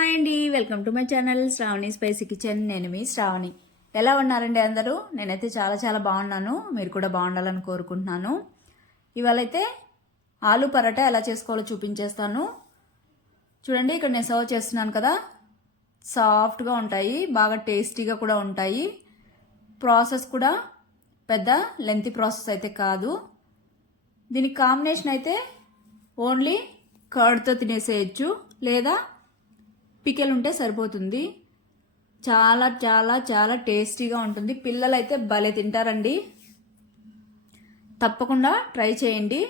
Hi అండి welcome to my channel Shravani spicy kitchen. నేను మీ శ్రావణి. ఎలా ఉన్నారండి అందరూ? నేనైతే చాలా చాలా బాగున్నాను. మీరు కూడా బాగుండాలని కోరుకుంటున్నాను. ఇవాళైతే ఆలు పరోటా ఎలా చేసుకోవాలో చూపించేస్తాను. చూడండి ఇక్కడ నేను సర్వ్ చేస్తున్నాను కదా. సాఫ్ట్గా ఉంటాయి బాగా టేస్టీగా కూడా ఉంటాయి. ప్రాసెస్ కూడా పెద్ద లెంతీ ప్రాసెస్ అయితే కాదు. దీనికి కాంబినేషన్ అయితే ఓన్లీ కర్డ్తో తినేసేయచ్చు. లేదా పికెల్ ఉంటే సరిపోతుంది. చాలా చాలా చాలా టేస్టీగా ఉంటుంది. పిల్లలు అయితే భలే తింటారండి. తప్పకుండా ట్రై చేయండి.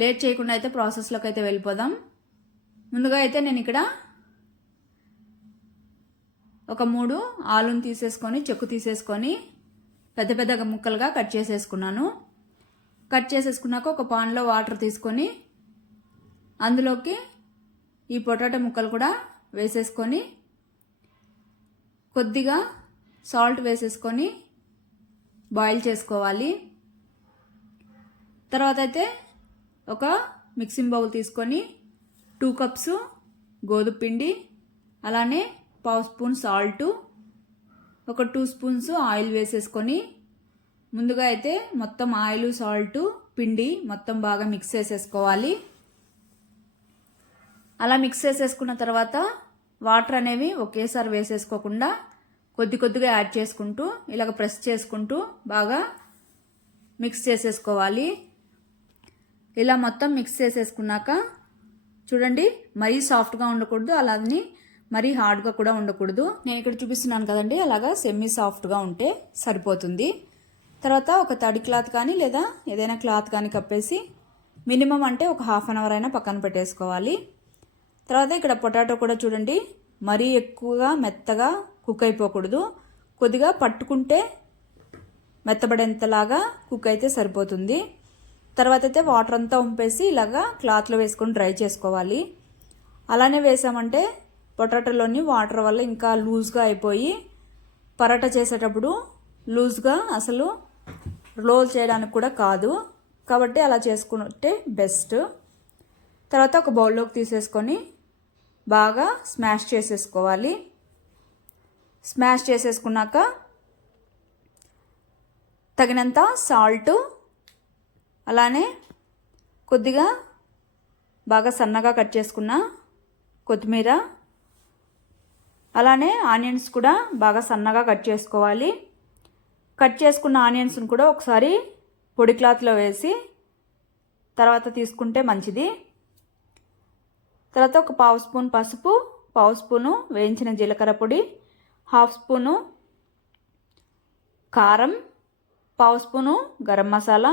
లేట్ చేయకుండా అయితే ప్రాసెస్లోకి అయితే వెళ్ళిపోదాం. ముందుగా అయితే నేను ఇక్కడ ఒక మూడు ఆలుని తీసేసుకొని చెక్కు తీసేసుకొని పెద్ద పెద్ద ముక్కలుగా కట్ చేసేసుకున్నాను. కట్ చేసేసుకున్నాక ఒక పాన్లో వాటర్ తీసుకొని అందులోకి ఈ పొటాటో ముక్కలు కూడా వేసేసుకొని కొద్దిగా సాల్ట్ వేసేసుకొని బాయిల్ చేసుకోవాలి. తర్వాత అయితే ఒక మిక్సింగ్ బౌల్ తీసుకొని టూ కప్స్ గోధుమ పిండి అలానే పావు స్పూన్ సాల్ట్ ఒక టూ స్పూన్స్ ఆయిల్ వేసేసుకొని ముందుగా అయితే మొత్తం ఆయిల్ సాల్ట్ పిండి మొత్తం బాగా మిక్స్ చేసేసుకోవాలి. అలా మిక్స్ చేసేసుకున్న తర్వాత వాటర్ అనేవి ఒకేసారి వేసేసుకోకుండా కొద్ది కొద్దిగా యాడ్ చేసుకుంటూ ఇలాగ ప్రెస్ చేసుకుంటూ బాగా మిక్స్ చేసేసుకోవాలి. ఇలా మొత్తం మిక్స్ చేసేసుకున్నాక చూడండి మరీ సాఫ్ట్గా ఉండకూడదు అలాని మరీ హార్డ్గా కూడా ఉండకూడదు. నేను ఇక్కడ చూపిస్తున్నాను కదండి అలాగా సెమీ సాఫ్ట్గా ఉంటే సరిపోతుంది. తర్వాత ఒక తడి క్లాత్ కానీ లేదా ఏదైనా క్లాత్ కానీ కప్పేసి మినిమం అంటే ఒక హాఫ్ అన్ అవర్ అయినా పక్కన పెట్టేసుకోవాలి. తర్వాత ఇక్కడ పొటాటో కూడా చూడండి. మరీ ఎక్కువగా మెత్తగా కుక్ అయిపోకూడదు. కొద్దిగా పట్టుకుంటే మెత్తబడేంతలాగా కుక్ అయితే సరిపోతుంది. తర్వాత అయితే వాటర్ అంతా ఉంపేసి ఇలాగా క్లాత్లో వేసుకొని డ్రై చేసుకోవాలి. అలానే వేసామంటే పొటాటోలోని వాటర్ వల్ల ఇంకా లూజ్గా అయిపోయి పరాటా చేసేటప్పుడు లూజ్గా అసలు రోల్ చేయడానికి కూడా కాదు. కాబట్టి అలా చేసుకుంటే బెస్ట్ తర్వాత ఒక బౌల్లోకి తీసేసుకొని బాగా స్మాష్ చేసేసుకోవాలి. స్మాష్ చేసేసుకున్నాక తగినంత సాల్ట్ అలానే కొద్దిగా బాగా సన్నగా కట్ చేసుకున్న కొత్తిమీర అలానే ఆనియన్స్ కూడా బాగా సన్నగా కట్ చేసుకోవాలి. కట్ చేసుకున్న ఆనియన్స్ని కూడా ఒకసారి పొడి క్లాత్లో వేసి తర్వాత తీసుకుంటే మంచిది. తర్వాత ఒక పావు స్పూన్ పసుపు పావు స్పూను వేయించిన జీలకర్ర పొడి హాఫ్ స్పూను కారం పావు spoon garam masala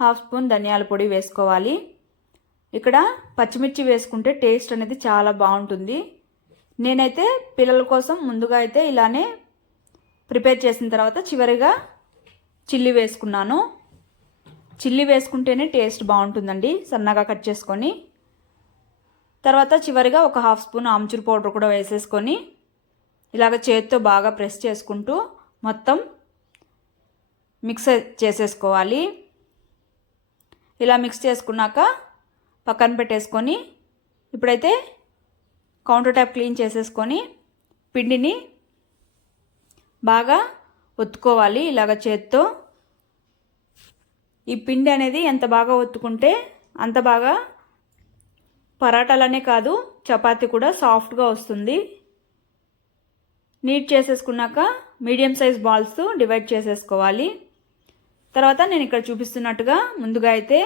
half spoon ధనియాల పొడి వేసుకోవాలి. ఇక్కడ పచ్చిమిర్చి వేసుకుంటే టేస్ట్ అనేది చాలా బాగుంటుంది. నేనైతే పిల్లల కోసం ముందుగా అయితే ఇలానే ప్రిపేర్ చేసిన తర్వాత చివరిగా చిల్లి వేసుకున్నాను. చిల్లి వేసుకుంటేనే టేస్ట్ బాగుంటుందండి సన్నగా కట్ చేసుకొని. తర్వాత చివరిగా ఒక హాఫ్ స్పూన్ ఆమ్చూర్ పౌడర్ కూడా వేసేసుకొని ఇలాగ చేతితో బాగా ప్రెస్ చేసుకుంటూ మొత్తం మిక్స్ చేసేసుకోవాలి. ఇలా మిక్స్ చేసుకున్నాక పక్కన పెట్టేసుకొని ఇప్పుడైతే కౌంటర్ ట్యాప్ క్లీన్ చేసేసుకొని పిండిని బాగా ఒత్తుకోవాలి ఇలాగ చేత్తో. ఈ పిండి అనేది ఎంత బాగా ఒత్తుకుంటే అంత బాగా పరాటాలనే కాదు చపాతీ కూడా సాఫ్ట్గా వస్తుంది. నీట్ చేసేసుకున్నాక మీడియం సైజ్ బాల్స్ డివైడ్ చేసేసుకోవాలి. తర్వాత నేను ఇక్కడ చూపిస్తున్నట్టుగా ముందుగా అయితే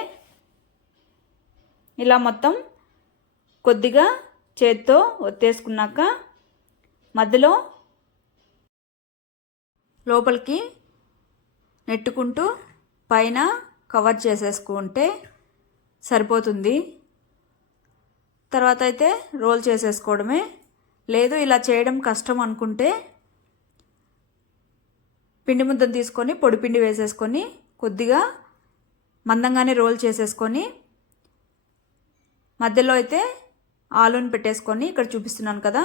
ఇలా మొత్తం కొద్దిగా చేత్తో ఒత్తేసుకున్నాక మధ్యలో లోపలికి నెట్టుకుంటూ పైన కవర్ చేసేసుకుంటే సరిపోతుంది. తర్వాత అయితే రోల్ చేసేసుకోవడమే. లేదు ఇలా చేయడం కష్టం అనుకుంటే పిండి ముద్దను తీసుకొని పొడిపిండి వేసేసుకొని కొద్దిగా మందంగానే రోల్ చేసేసుకొని మధ్యలో అయితే ఆలూని పెట్టేసుకొని ఇక్కడ చూపిస్తున్నాను కదా.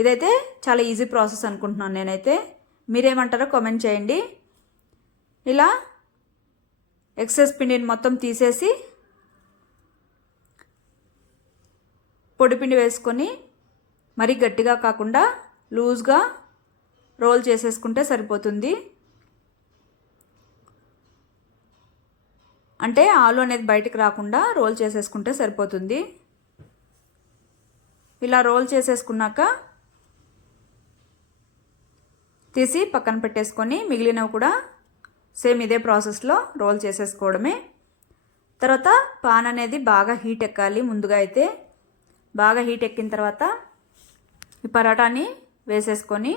ఇదైతే చాలా ఈజీ ప్రాసెస్ అనుకుంటున్నాను నేనైతే. మీరేమంటారో కామెంట్ చేయండి. ఇలా ఎక్సెస్ పిండిని మొత్తం తీసేసి పొడిపిండి వేసుకొని మరీ గట్టిగా కాకుండా లూజ్గా రోల్ చేసేసుకుంటే సరిపోతుంది. అంటే ఆలు అనేది బయటకు రాకుండా రోల్ చేసేసుకుంటే సరిపోతుంది. ఇలా రోల్ చేసేసుకున్నాక తీసి పక్కన పెట్టేసుకొని మిగిలినవి కూడా సేమ్ ఇదే ప్రాసెస్లో రోల్ చేసేసుకోవడమే. తర్వాత పాన్ అనేది బాగా హీట్ ఎక్కాలి ముందుగా అయితే. బాగా హీట్ ఎక్కిన తర్వాత ఈ పరాటాని వేసేసుకొని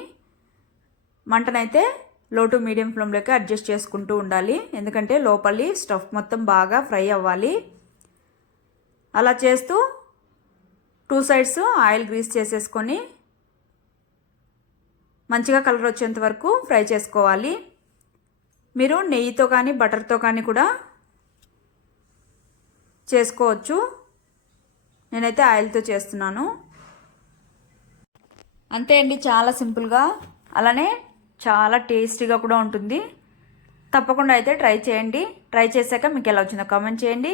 మంటనైతే లో టు మీడియం ఫ్లేమ్లోకి అడ్జస్ట్ చేసుకుంటూ ఉండాలి. ఎందుకంటే లోపలి స్టఫ్ మొత్తం బాగా ఫ్రై అవ్వాలి. అలా చేస్తూ టూ సైడ్స్ ఆయిల్ గ్రీస్ చేసేసుకొని మంచిగా కలర్ వచ్చేంత వరకు ఫ్రై చేసుకోవాలి. మీరు నెయ్యితో కానీ బటర్తో కానీ కూడా చేసుకోవచ్చు. నేనైతే ఆయిల్తో చేస్తున్నాను. అంతే అండి చాలా సింపుల్గా. అలానే చాలా టేస్టీగా కూడా ఉంటుంది. తప్పకుండా అయితే ట్రై చేయండి. ట్రై చేశాక మీకు ఎలా వచ్చిందో కామెంట్ చేయండి.